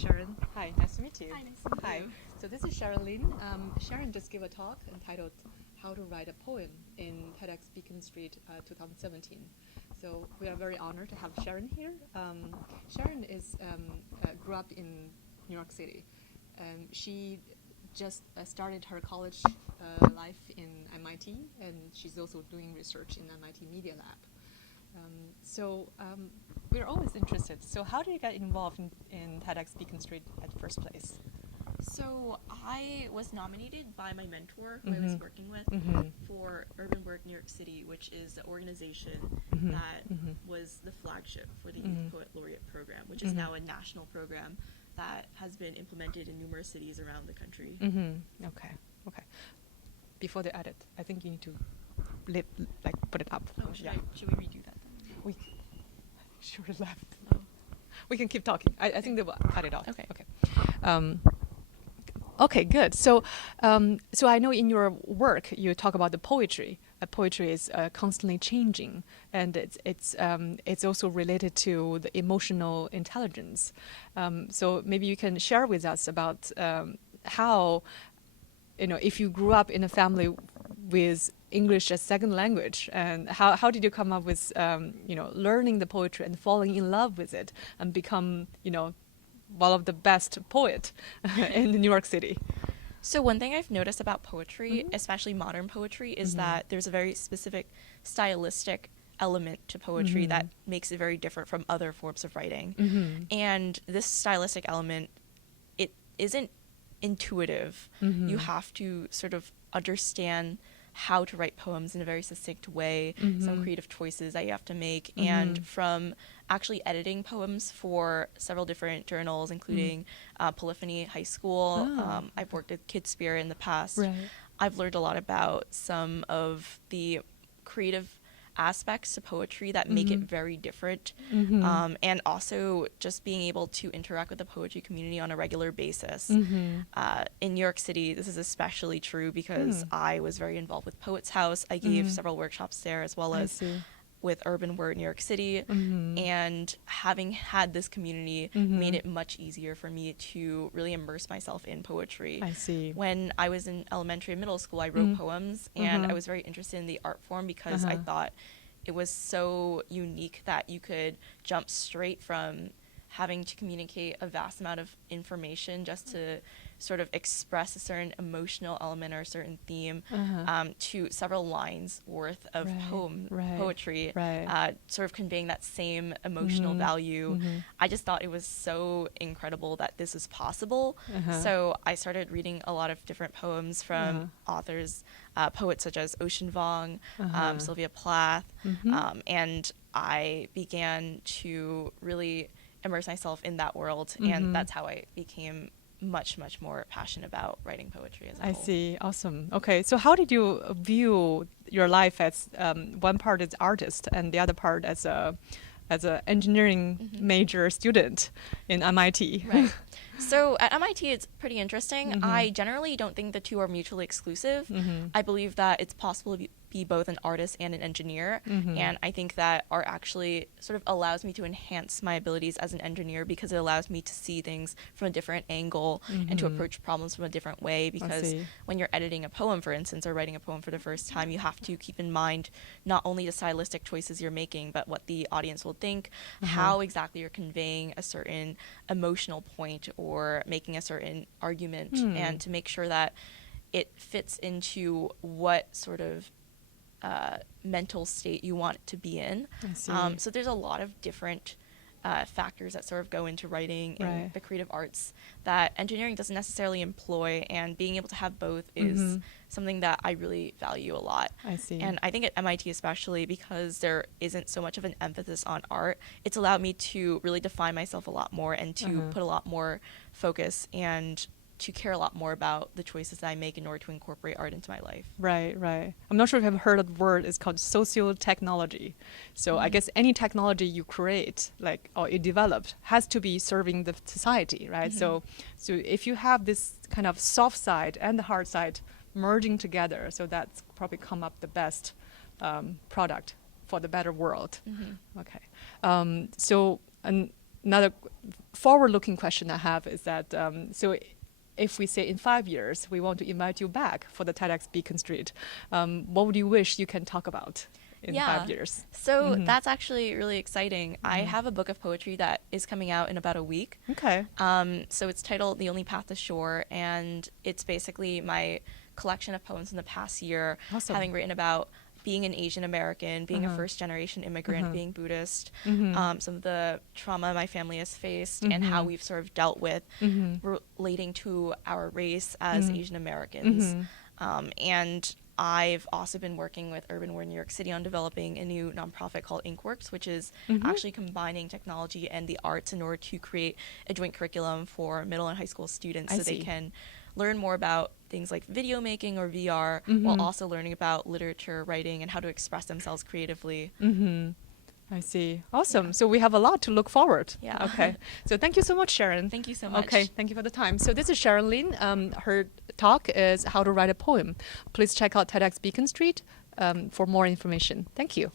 Sharon. Hi, nice to meet you. Hi, nice to meet you. So this is Sharon Lin. Sharon just gave a talk entitled How to Write a Poem in TEDxBeaconStreet 2017. So we are very honored to have Sharon here. Sharon grew up in New York City. She just started her college life in MIT, and she's also doing research in MIT Media Lab. We're always interested. So how did you get involved in TEDxBeaconStreet at the first place? So I was nominated by my mentor, who I was working with, for Urban Work New York City, which is the organization that was the flagship for the Youth Poet Laureate program, which is now a national program that has been implemented in numerous cities around the country. Okay. Before the edit, I think you need to put it up. Oh, should we redo that then? We sure left. Oh. We can keep talking. I think they will cut it off. Okay. Okay, good. So I know in your work you talk about the poetry. Poetry is constantly changing, and it's also related to the emotional intelligence. So maybe you can share with us about how, if you grew up in a family with English as second language, and how did you come up with learning the poetry and falling in love with it and become one of the best poet in New York City? So one thing I've noticed about poetry, especially modern poetry, is that there's a very specific stylistic element to poetry that makes it very different from other forms of writing. And this stylistic element, it isn't intuitive. You have to sort of understand how to write poems in a very succinct way, some creative choices that you have to make, and from actually editing poems for several different journals, including Polyphony High School. I've worked at Kid Spirit in the past. Right. I've learned a lot about some of the creative aspects to poetry that make it very different, and also just being able to interact with the poetry community on a regular basis. In New York City, this is especially true because I was very involved with Poets House. I gave several workshops there, as well as with Urban Word New York City, and having had this community made it much easier for me to really immerse myself in poetry. I see. When I was in elementary and middle school, I wrote poems, and I was very interested in the art form because I thought it was so unique that you could jump straight from having to communicate a vast amount of information just to sort of express a certain emotional element or a certain theme to several lines worth of poetry, sort of conveying that same emotional value. I just thought it was so incredible that this is possible. So I started reading a lot of different poems from authors, poets such as Ocean Vuong, Sylvia Plath, and I began to really immerse myself in that world, and that's how I became much more passionate about writing poetry as a whole. I see. Awesome. Okay, so how did you view your life as one part as artist and the other part as a engineering major student in MIT? Right. So at MIT, it's pretty interesting. I generally don't think the two are mutually exclusive. I believe that it's possible to be both an artist and an engineer, and I think that art actually sort of allows me to enhance my abilities as an engineer because it allows me to see things from a different angle and to approach problems from a different way, because when you're editing a poem, for instance, or writing a poem for the first time, you have to keep in mind not only the stylistic choices you're making, but what the audience will think, how exactly you're conveying a certain emotional point or making a certain argument, and to make sure that it fits into what sort of mental state you want it to be in. So there's a lot of different factors that sort of go into writing in the creative arts that engineering doesn't necessarily employ, and being able to have both is something that I really value a lot. I see. And I think at MIT especially, because there isn't so much of an emphasis on art, it's allowed me to really define myself a lot more and to put a lot more focus and to care a lot more about the choices that I make in order to incorporate art into my life. Right. I'm not sure if you've heard of the word. It's called socio-technology. So I guess any technology you create, or you develop, has to be serving the society, right? So if you have this kind of soft side and the hard side merging together, so that's probably come up the best product for the better world. Okay. another forward-looking question I have is that so if we say in 5 years we want to invite you back for the TEDx Beacon Street, what would you wish you can talk about in 5 years? So that's actually really exciting. I have a book of poetry that is coming out in about a week. Okay. So it's titled The Only Path to Shore, and it's basically my collection of poems in the past year, Awesome. having written about being an Asian American, being a first-generation immigrant, being Buddhist, some of the trauma my family has faced, and how we've sort of dealt with relating to our race as Asian Americans. And I've also been working with Urban War New York City on developing a new nonprofit called Inkworks, which is actually combining technology and the arts in order to create a joint curriculum for middle and high school students so they can learn more about things like video making or VR while also learning about literature, writing, and how to express themselves creatively. I see. Awesome. Yeah. So we have a lot to look forward. Yeah. Okay. So thank you so much, Sharon. Thank you so much. Okay. Thank you for the time. So this is Sharon Lin. Her talk is How to Write a Poem. Please check out TEDx Beacon Street for more information. Thank you.